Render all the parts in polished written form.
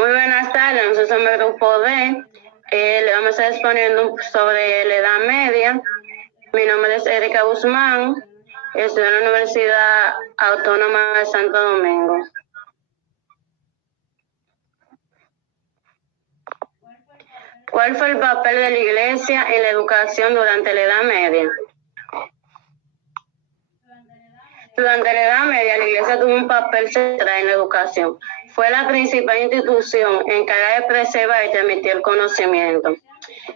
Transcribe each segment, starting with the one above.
Muy buenas tardes, nosotros somos el grupo D. Le vamos a estar exponiendo sobre la Edad Media. Mi nombre es Erika Guzmán, estudio en la Universidad Autónoma de Santo Domingo. ¿Cuál fue el papel de la Iglesia en la educación durante la Edad Media? Durante la Edad Media, la Iglesia tuvo un papel central en la educación. Fue la principal institución encargada de preservar y transmitir el conocimiento.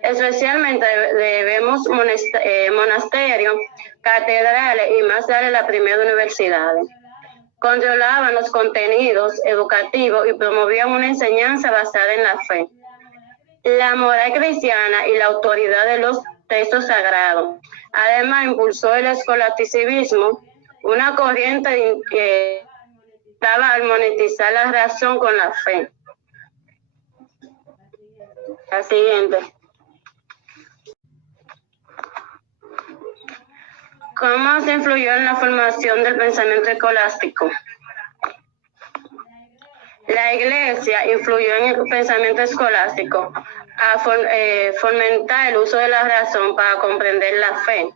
Especialmente vemos monasterios, catedrales y más tarde las primeras universidades. Controlaban los contenidos educativos y promovían una enseñanza basada en la fe, la moral cristiana y la autoridad de los textos sagrados. Además, impulsó el escolasticismo, una corriente que estaba al monetizar la razón con la fe. La siguiente. ¿Cómo se influyó en la formación del pensamiento escolástico? La Iglesia influyó en el pensamiento escolástico a fomentar el uso de la razón para comprender la fe.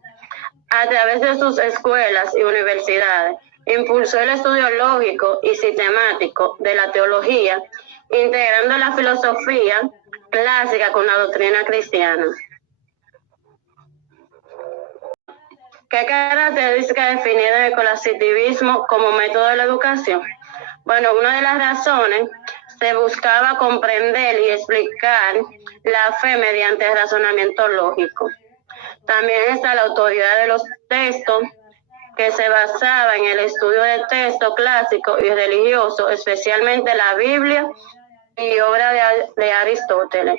A través de sus escuelas y universidades, impulsó el estudio lógico y sistemático de la teología, integrando la filosofía clásica con la doctrina cristiana. ¿Qué características definieron el escolasticitismo como método de la educación? Bueno, una de las razones se buscaba comprender y explicar la fe mediante el razonamiento lógico. También está la autoridad de los textos, que se basaba en el estudio de textos clásicos y religiosos, especialmente la Biblia y obras de Aristóteles.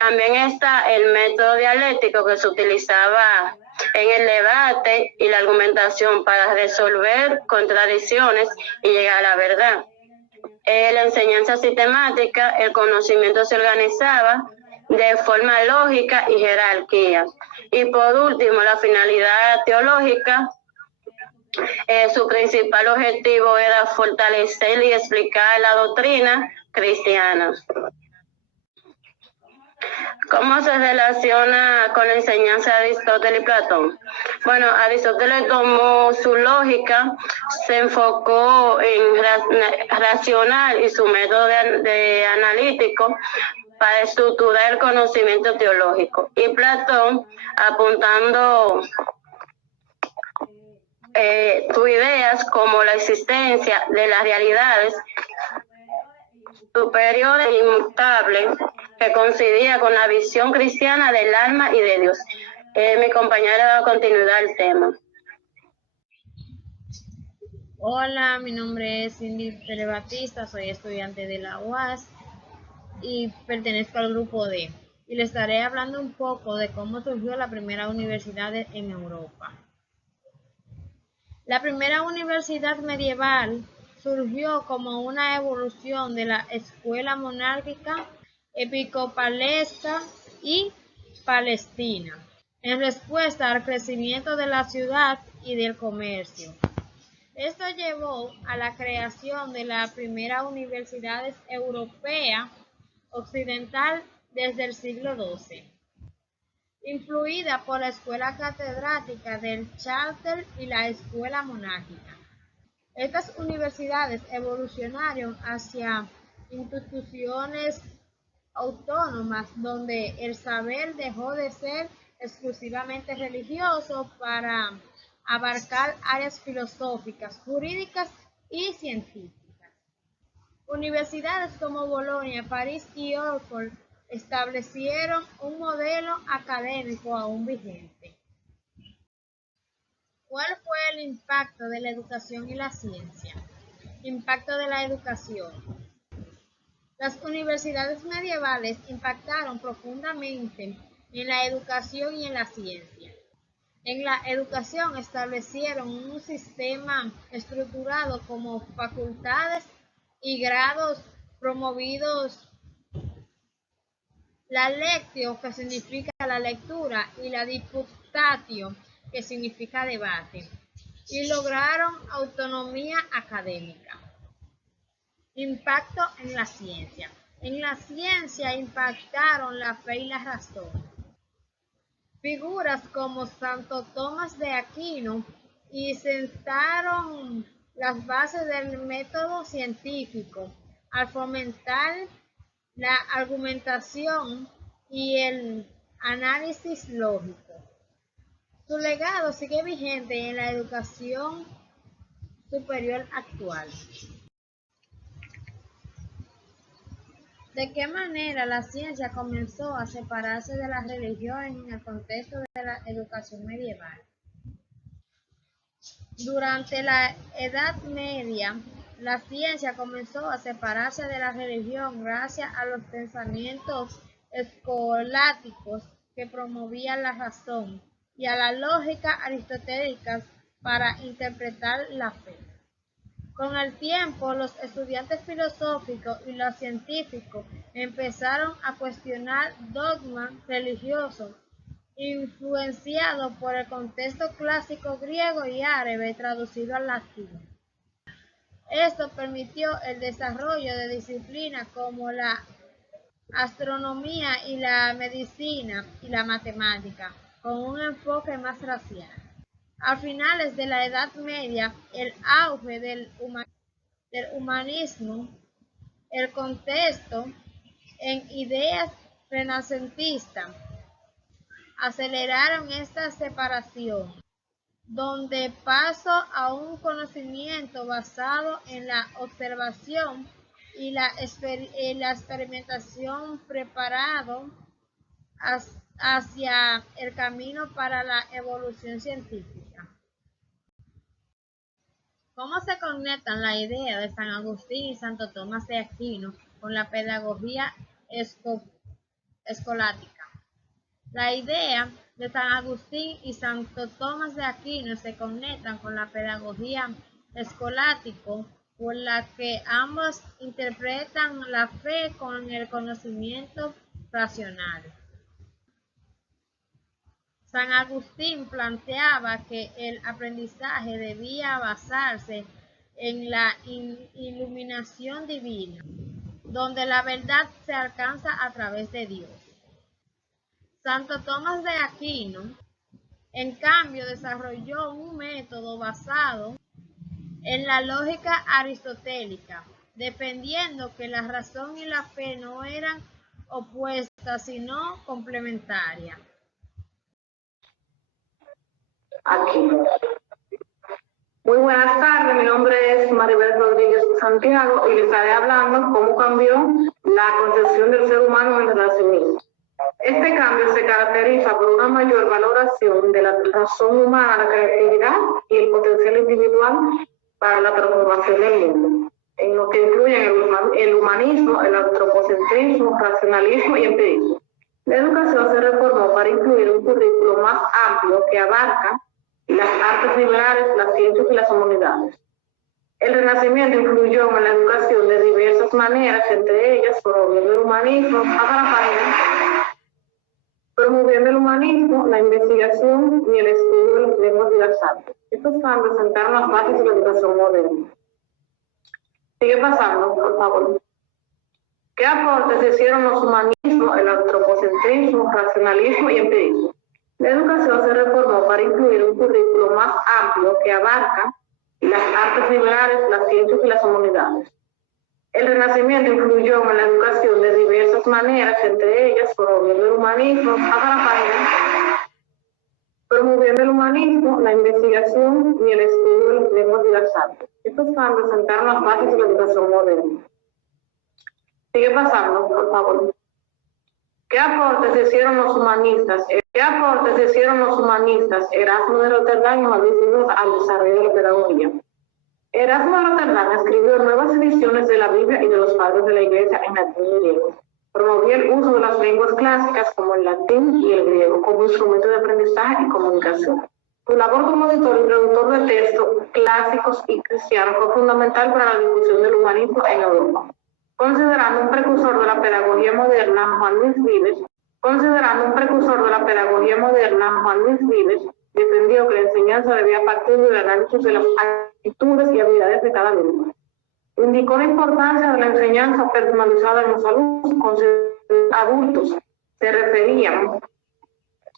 También está el método dialéctico que se utilizaba en el debate y la argumentación para resolver contradicciones y llegar a la verdad. La enseñanza sistemática, el conocimiento se organizaba de forma lógica y jerarquía. Y por último, la finalidad teológica, su principal objetivo era fortalecer y explicar la doctrina cristiana. ¿Cómo se relaciona con la enseñanza de Aristóteles y Platón? Bueno, Aristóteles tomó su lógica, se enfocó en racional y su método de analítico para estructurar el conocimiento teológico. Y Platón, apuntando sus ideas como la existencia de las realidades superiores e inmutables, que coincidía con la visión cristiana del alma y de Dios. Mi compañera da continuidad al tema. Hola, mi nombre es Cindy Pérez Batista, soy estudiante de la UAS y pertenezco al grupo D. Y les estaré hablando un poco de cómo surgió la primera universidad en Europa. La primera universidad medieval surgió como una evolución de la escuela monárquica episcopalesca y palestina, en respuesta al crecimiento de la ciudad y del comercio. Esto llevó a la creación de la primera universidad europea occidental desde el siglo XII, influida por la escuela catedrática del Charter y la escuela monárquica. Estas universidades evolucionaron hacia instituciones autónomas donde el saber dejó de ser exclusivamente religioso para abarcar áreas filosóficas, jurídicas y científicas. Universidades como Bolonia, París y Oxford establecieron un modelo académico aún vigente. ¿Cuál fue el impacto de la educación y la ciencia? Impacto de la educación. Las universidades medievales impactaron profundamente en la educación y en la ciencia. En la educación establecieron un sistema estructurado como facultades y grados promovidos la lectio, que significa la lectura, y la disputatio, que significa debate, y lograron autonomía académica. Impacto en la ciencia. En la ciencia impactaron la fe y la razón. Figuras como Santo Tomás de Aquino y sentaron las bases del método científico al fomentar la argumentación y el análisis lógico. Su legado sigue vigente en la educación superior actual. ¿De qué manera la ciencia comenzó a separarse de la religión en el contexto de la educación medieval? Durante la Edad Media, la ciencia comenzó a separarse de la religión gracias a los pensamientos escolásticos que promovían la razón y a la lógica aristotélica para interpretar la fe. Con el tiempo, los estudiantes filosóficos y los científicos empezaron a cuestionar dogmas religiosos influenciados por el contexto clásico griego y árabe traducido al latín. Esto permitió el desarrollo de disciplinas como la astronomía y la medicina y la matemática, con un enfoque más racional. A finales de la Edad Media, el auge del humanismo, el contexto en ideas renacentistas, aceleraron esta separación, donde pasó a un conocimiento basado en la observación y la experimentación preparado hacia el camino para la evolución científica. ¿Cómo se conectan la idea de San Agustín y Santo Tomás de Aquino con la pedagogía escolástica? La idea de San Agustín y Santo Tomás de Aquino se conectan con la pedagogía escolástica, por la que ambos interpretan la fe con el conocimiento racional. San Agustín planteaba que el aprendizaje debía basarse en la iluminación divina, donde la verdad se alcanza a través de Dios. Santo Tomás de Aquino, en cambio, desarrolló un método basado en la lógica aristotélica, defendiendo que la razón y la fe no eran opuestas, sino complementarias. Aquí. Muy buenas tardes, mi nombre es Maribel Rodríguez Santiago y les estaré hablando cómo cambió la concepción del ser humano en el Renacimiento. Este cambio se caracteriza por una mayor valoración de la razón humana, la creatividad y el potencial individual para la transformación del mundo, en lo que incluyen el humanismo, el antropocentrismo, racionalismo y empirismo. La educación se reformó para incluir un currículo más amplio que abarca las artes liberales, las ciencias y las humanidades. El Renacimiento influyó en la educación de diversas maneras, entre ellas promoviendo el humanismo, promoviendo el humanismo, la investigación y el estudio de las lenguas y las artes. Estos cambios sentaron las bases de la educación moderna. Sigue pasando, por favor. ¿Qué aportes hicieron los humanismos, el antropocentrismo, racionalismo y empirismo? La educación se reformó para incluir un currículo más amplio que abarca las artes liberales, las ciencias y las humanidades. El Renacimiento influyó en la educación de diversas maneras, entre ellas promoviendo el humanismo, promoviendo el humanismo, la investigación y el estudio de las lenguas y las artes. Estos cambios sentaron las bases de la educación moderna. Sigue pasando, por favor. ¿Qué aportes hicieron los humanistas? Erasmo de Rotterdam y Mauricio al desarrollo de la pedagogía. Erasmo de Rotterdam escribió nuevas ediciones de la Biblia y de los padres de la Iglesia en latín y griego. Promovió el uso de las lenguas clásicas como el latín y el griego como instrumento de aprendizaje y comunicación. Su labor como editor y traductor de textos clásicos y cristianos fue fundamental para la difusión del humanismo en Europa. Considerando un precursor de la pedagogía moderna, Juan Luis Vives defendió que la enseñanza debía partir del análisis de las actitudes y habilidades de cada alumno. Indicó la importancia de la enseñanza personalizada en los adultos. Se referían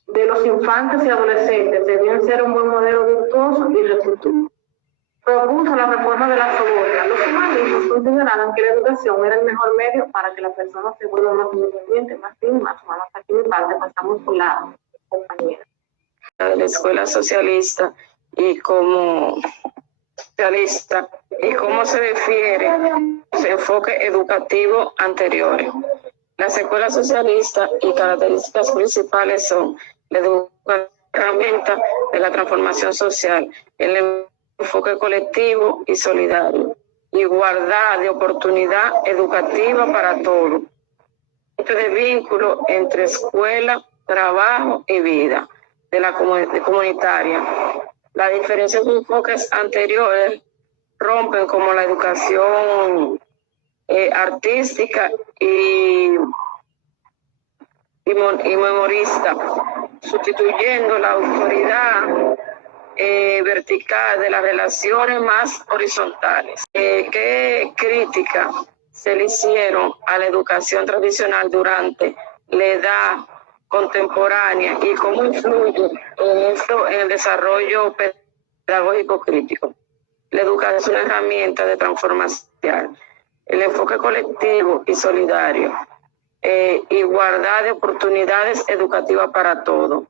de los infantes y adolescentes, debían ser un buen modelo virtuoso y receptivo. Propuso la reforma de la soborna. Los humanistas consideraban que la educación era el mejor medio para que la persona se vuelva más independiente, más digna. Vamos aquí mi parte, pasamos por la compañera. De la escuela socialista y como socialista y cómo se refiere los enfoques educativos anteriores. Las escuelas socialistas y características principales son la educación, herramienta de la transformación social, el enfoque colectivo y solidario, igualdad de oportunidad educativa para todos, de vínculo entre escuela, trabajo y vida de la comunitaria. La diferencia de enfoques anteriores rompen como la educación artística y memorista, sustituyendo la autoridad vertical de las relaciones más horizontales. ¿Qué crítica se le hicieron a la educación tradicional durante la edad contemporánea y cómo influye en esto en el desarrollo pedagógico crítico? La educación es una herramienta de transformación, el enfoque colectivo y solidario, igualdad de oportunidades educativas para todos,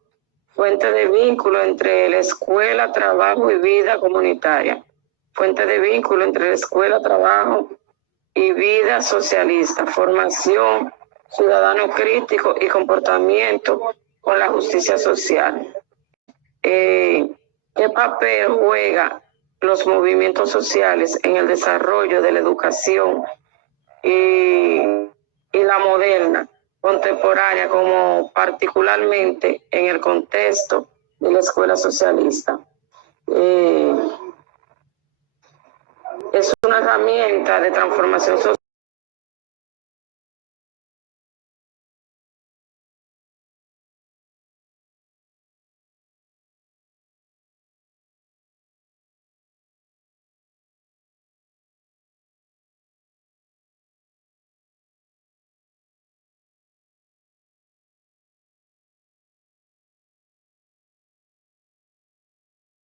fuente de vínculo entre la escuela, trabajo y vida comunitaria, fuente de vínculo entre la escuela, trabajo y vida socialista, formación, ciudadano crítico y comportamiento con la justicia social. ¿Qué papel juega los movimientos sociales en el desarrollo de la educación y la moderna, contemporánea, como particularmente en el contexto de la escuela socialista? Es una herramienta de transformación social